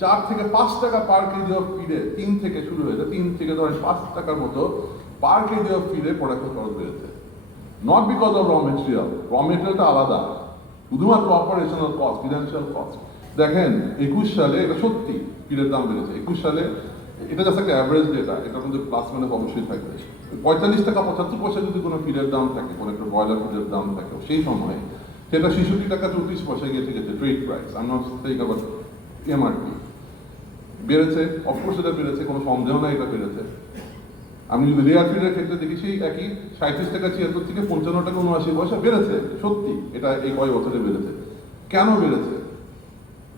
চার থেকে পাঁচ টাকা পার কেজি অফ ফিডে তিন থেকে শুরু হয়েছে, তিন থেকে ধরেন পাঁচ টাকার মতো পার কেজি অফ ফিডে প্রোডাকশন খরচ বেড়েছে। Not because of raw material raw মেটেরিয়ালটা আলাদা। শুধুমাত্র অপারেশনাল কস্ট ফিনান্সিয়াল কস্ট দেখেন, একুশ সালে এটা সত্যি ফিডের দাম বেড়েছে। একুশ সালে এটা জাস্ট একটা অ্যাভারেজ ডেটা এটার মধ্যে প্লাস মানে অবশ্যই থাকবে। পঁয়তাল্লিশ টাকা, পঁচাত্তর পয়সা যদি কোনো ফিডের দাম থাকে, কোনো একটা ব্রয়লার ফিডের দাম থাকে, সেই সময় সেটা শিশুটি টাকা, চৌত্রিশ পয়সা গিয়ে ঠিক আছে trade price I not MRP বেড়েছে অফকোর্স এটা বেড়েছে, কোনো সন্দেহ নাই এটা বেড়েছে। আমি যদি রেয়ারফিলের ক্ষেত্রে দেখি সেই একই সাঁত্রিশ টাকা ছিয়াত্তর থেকে পঞ্চান্ন টাকা উনআশি পয়সা বেড়েছে, সত্যি, এটা এই কয় বছরে বেড়েছে। কেন বেড়েছে?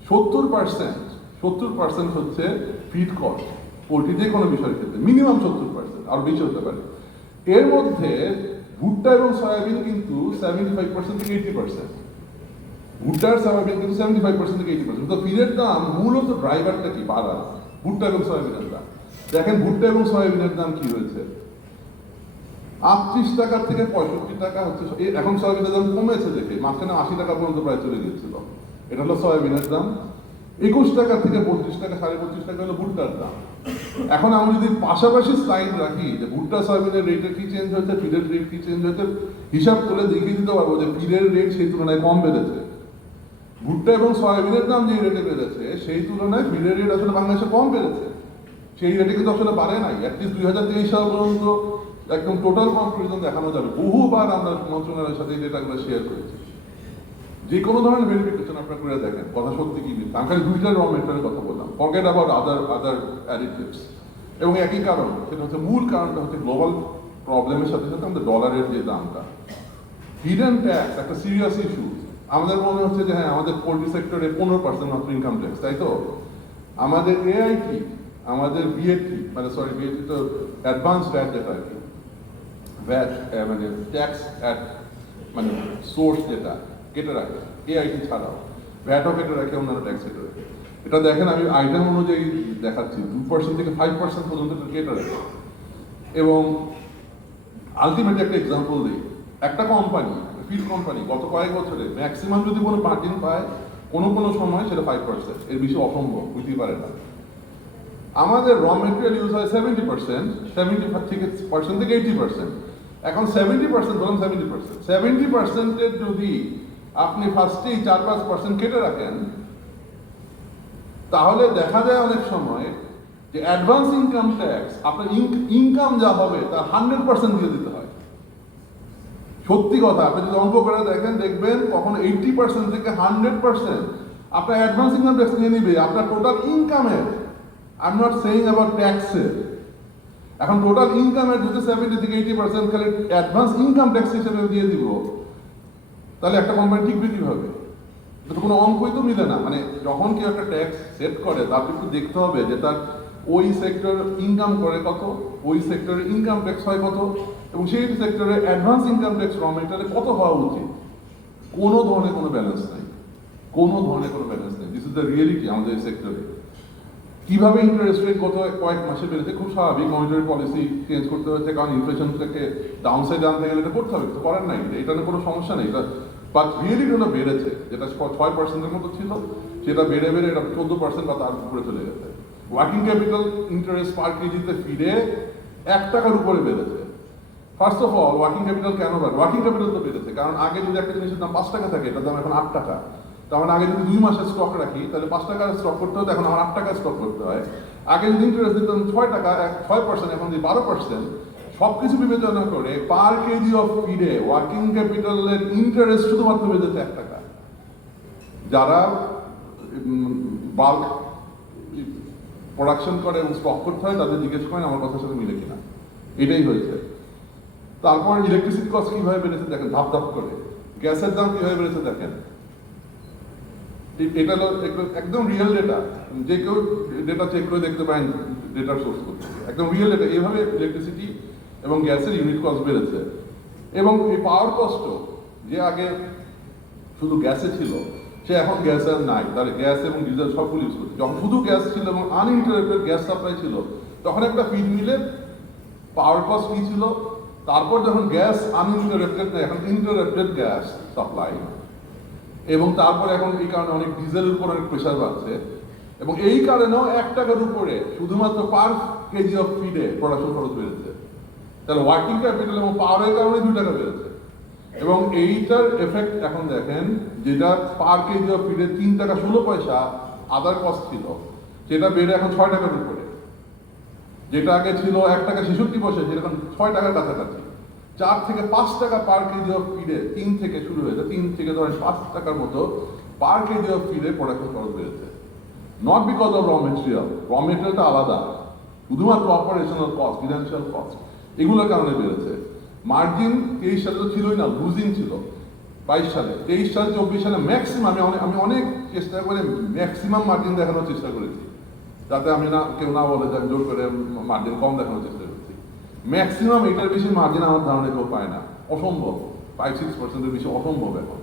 সত্তর পার্সেন্ট সত্তর পার্সেন্ট হচ্ছে ফিড কস্ট পোলট্রি যে কোনো বিষয়ের ক্ষেত্রে মিনিমাম সত্তর পার্সেন্ট আর বেশি হতে পারে। এর মধ্যে ভুট্টা এবং সয়াবিন কিন্তু সেভেন্টি ফাইভ পার্সেন্ট থেকে এইটি পার্সেন্ট ভুট্টার সয়াবিন কিন্তু সেভেন্টি ফাইভ পার্সেন্ট থেকে এইটি পার্সেন্ট তো ফিডের দাম মূলত ড্রাইভারটা কি? বাড়া ভুট্টা এবং সয়াবিনের দাম। দেখেন, ভুট্টা এবং সয়াবিনের দাম কি হয়েছে? আটত্রিশ টাকার থেকে পঁয়ষট্টি টাকা হচ্ছে এখন সয়াবিনের দাম কমেছে দেখে। মাঝখানে আশি টাকা পর্যন্ত প্রায় চলে গিয়েছিল। এটা হলো সয়াবিনের দাম। একুশ টাকা থেকে বত্রিশ টাকা, সাড়ে বত্রিশ টাকা হলো ভুট্টার দাম। এখন আমি যদি পাশাপাশি স্লাইড রাখি যে ভুট্টা, সয়াবিনের রেটের কি চেঞ্জ হয়েছে ফিডের রেট কি চেঞ্জ হয়েছে, হিসাব করে দেখিয়ে দিতে পারব যে ফিডের রেট সেই তুলনায় কম বেড়েছে। ভুট্টা এবং সয়াবিনের দাম যে রেটে বেড়েছে, সেই তুলনায় ফিডের রেট আসলে বাংলাদেশে কম বেড়েছে। সেই রেটে কিন্তু আসলে বাড়ে নাই। অ্যাটলিস্ট দুই হাজার তেইশ সাল পর্যন্ত একদম টোটাল কম্পারিজন দেখানো যাবে। বহুবার আমরা মন্ত্রণালয়ের সাথে এই ডেটাগুলো শেয়ার করেছি। যে কোনো ধরনের ভেরিফিকেশন আপনার করে দেখেন, কথা সত্যি কি মিথ্যা। আমি খালি দুইটা র মেটেরিয়ালের কথা বললাম। ফরগেট আবার আদার আদার অ্যাডিটিভস এবং একই কারণ, সেটা হচ্ছে মূল কারণটা হচ্ছে গ্লোবাল প্রবলেমের সাথে সাথে আমাদের ডলারের যে দামটা। হিডেন ট্যাক্স একটা সিরিয়াস ইস্যু আমাদের মনে হচ্ছে যে হ্যাঁ আমাদের পোল্ট্রি সেক্টরে পনেরো পার্সেন্ট মাত্র ইনকাম ট্যাক্স তাই তো? আমাদের এআইটি আমাদের বিএটি মানে সরি বিএটি তো অ্যাডভান্স ভ্যাট যেটা আর কি। ভ্যাট মানে ট্যাক্স অ্যাট মানে সোর্স যেটা, কেটে রাখে। এআইটি ছাড়াও। ভ্যাটও কেটে রাখে অন্যান্য ট্যাক্স কেটে রাখে। এটা দেখেন, আমি আইটেম অনুযায়ী দেখাচ্ছি। টু পার্সেন্ট থেকে ফাইভ পার্সেন্ট পর্যন্ত কেটে রাখে। এবং আলটিমেটলি একটা এক্সাম্পল দিই। একটা কোম্পানি ফিড কোম্পানি গত কয়েক বছরে ম্যাক্সিমাম যদি কোনো মার্জিন পায়, কোনো কোনো সময় সেটা ফাইভ পার্সেন্ট এর বেশি অসম্ভব, বুঝতেই পারে না। আমাদের র মেটেরিয়াল ইউজ হয় সেভেন্টি পার্সেন্ট সেভেন্টি থেকে পার্সেন্ট থেকে এইটি পার্সেন্ট এখন সেভেন্টি পার্সেন্ট ধরুন সেভেন্টি পার্সেন্ট সেভেন্টি পার্সেন্টের যদি আপনি ফার্স্টেই চার পাঁচ পার্সেন্ট কেটে রাখেন, তাহলে দেখা যায় অনেক সময় যে অ্যাডভান্স ইনকাম ট্যাক্স আপনার ইনকাম যা হবে, তার হান্ড্রেড পার্সেন্ট দিয়ে দিতে হয়। সত্যি কথা, আপনি যদি অঙ্ক করে দেখেন, দেখবেন কখন এইটটি পার্সেন্ট থেকে হান্ড্রেড পার্সেন্ট আপনার অ্যাডভান্স ইনকাম ট্যাক্স নিয়ে নিবে, আপনার টোটাল ইনকামের I am not saying about ট্যাক্সের এখন টোটাল ইনকামের যদি সেভেন্টি থেকে এইটি পার্সেন্ট খালি অ্যাডভান্স ইনকাম ট্যাক্স হিসেবে দিয়ে দিব, তাহলে একটা কোম্পানি টিকবে কীভাবে? এটা কোনো অঙ্কই তো মিলে না। মানে যখন কেউ একটা ট্যাক্স সেট করে, তাকে একটু দেখতে হবে যে তার ওই সেক্টর ইনকাম করে কত, ওই সেক্টরে ইনকাম ট্যাক্স হয় কত। এবং সেই সেক্টরে অ্যাডভান্স ইনকাম ট্যাক্স র মেটেরিয়ালে কত হওয়া উচিত? কোনো ধরনের কোনো ব্যালেন্স নাই। কোনো ধরনের কোনো ব্যালেন্স নেই। দিস ইজ দ্য রিয়েলিটি আমাদের এই সেক্টরে কীভাবে ইন্টারেস্ট রেট গত কয়েক মাসে বেড়েছে খুব স্বাভাবিক। মনিটারি পলিসি চেঞ্জ করতে হচ্ছে, কারণ ইনফ্লেশন থেকে ডাউন সাইড আনতে গেলে এটা করতে হবে। তো করার নাই। এটা কোনো সমস্যা নেই। এটা বাট রিয়েলি হলো বেড়েছে। যেটা ছয় পার্সেন্টের মতো ছিল, সেটা বেড়ে বেড়ে এটা চোদ্দ পার্সেন্ট বা তার উপরে চলে গেছে। ওয়ার্কিং ক্যাপিটাল ইন্টারেস্ট পার কেজিতে ফিরে এক টাকার উপরে বেড়েছে। First of all working capital কেন বাড়ে? ওয়ার্কিং ক্যাপিটাল তো বেড়েছে। কারণ আগে যদি একটা জিনিসের দাম পাঁচ টাকা থাকে এটার দাম এখন আট টাকা। তার মানে আগে যদি দুই মাসের স্টক রাখি, তাহলে পাঁচ টাকার স্টক করতে হতো এখন আমার আট টাকার স্টক করতে হয়। আগে যদি ইন্টারেস্ট দিতাম ছয় টাকা ছয় পার্সেন্ট এখন যদি বারো পার্সেন্ট সব কিছু বিবেচনা করে পার কেজি অফ ফিডে ওয়ার্কিং ক্যাপিটালের ইন্টারেস্ট শুধুমাত্র বেড়েছে এক টাকা। যারা বাল্ক প্রোডাকশন করে এবং স্টক করতে হয়, তাদের জিজ্ঞেস করেন, আমার কথার সাথে মিলে কিনা? এটাই হয়েছে। তারপর ইলেকট্রিসিটি কস্ট কীভাবে বেড়েছে দেখেন, ধাপ ধাপ করে। গ্যাসের দাম কীভাবে বেড়েছে দেখেন। এটা একদম রিয়েল ডেটা যে কেউ ডেটা চেক করে দেখতে পারেন ডেটার সোর্স করতে। একদম রিয়েল ডেটা এইভাবে ইলেকট্রিসিটি এবং গ্যাসের ইউনিট কস্ট বেড়েছে। এবং এই পাওয়ার কস্ট যে আগে শুধু গ্যাসে ছিল, সে এখন গ্যাস আর নাই। তার গ্যাস এবং ডিজেল সবগুলো ইউজ করছে। যখন শুধু গ্যাস ছিল এবং আনইন্টারাপ্টেড গ্যাস সাপ্লাই ছিল, তখন একটা ফিড মিলে পাওয়ার কস্ট কি ছিল? তারপর যখন গ্যাস আনইন্টারাপ্টেড এখন ইন্টারাপ্টেড গ্যাস সাপ্লাই এবং তারপর এখন এই কারণে অনেক ডিজেলের উপর অনেক প্রেশার বাড়ছে। এবং এই কারণেও এক টাকার উপরে শুধুমাত্র পার কেজি অফ ফিডে প্রোডাকশন খরচ বেড়েছে। তাহলে ওয়ার্কিং ক্যাপিটাল এবং পাওয়ারের কারণে দুই টাকা বেড়েছে। এবং এইটার এফেক্ট এখন দেখেন, যেটা পার কেজি অফ ফিডে তিন টাকা ষোলো পয়সা আদার কস্ট ছিল, সেটা বেড়ে এখন ছয় টাকার উপরে। যেটা আগে ছিল এক টাকা ছেষট্টি পয়সা যেরকম ছয় টাকার কাছাকাছি। চার থেকে পাঁচ টাকা পার কেজি অফ ফিডে তিন থেকে শুরু হয়েছে, তিন থেকে ধরেন পাঁচ টাকার মতো পার কেজি অফ ফিডে প্রোডাকশন খরচ বেড়েছে। Not because of raw material raw মেটেরিয়ালটা আলাদা। শুধুমাত্র অপারেশনাল কস্ট ফিনান্সিয়াল কস্ট এগুলোর কারণে বেড়েছে। মার্জিন তেইশ সালে তো ছিলই না লুজিং ছিল। বাইশ সালে, তেইশ সালে, চব্বিশ সালে ম্যাক্সিমাম আমি আমি অনেক চেষ্টা করে ম্যাক্সিমাম মার্জিন দেখানোর চেষ্টা করেছি। যাতে আমি না, কেউ না বলে যে আমি জোর করে মার্জিন কম দেখানোর চেষ্টা করছি। ম্যাক্সিমাম এটার বেশি মার্জিন আমার ধারণা কেউ পায় না। অসম্ভব। ফাইভ সিক্স পার্সেন্টের বেশি অসম্ভব এখন।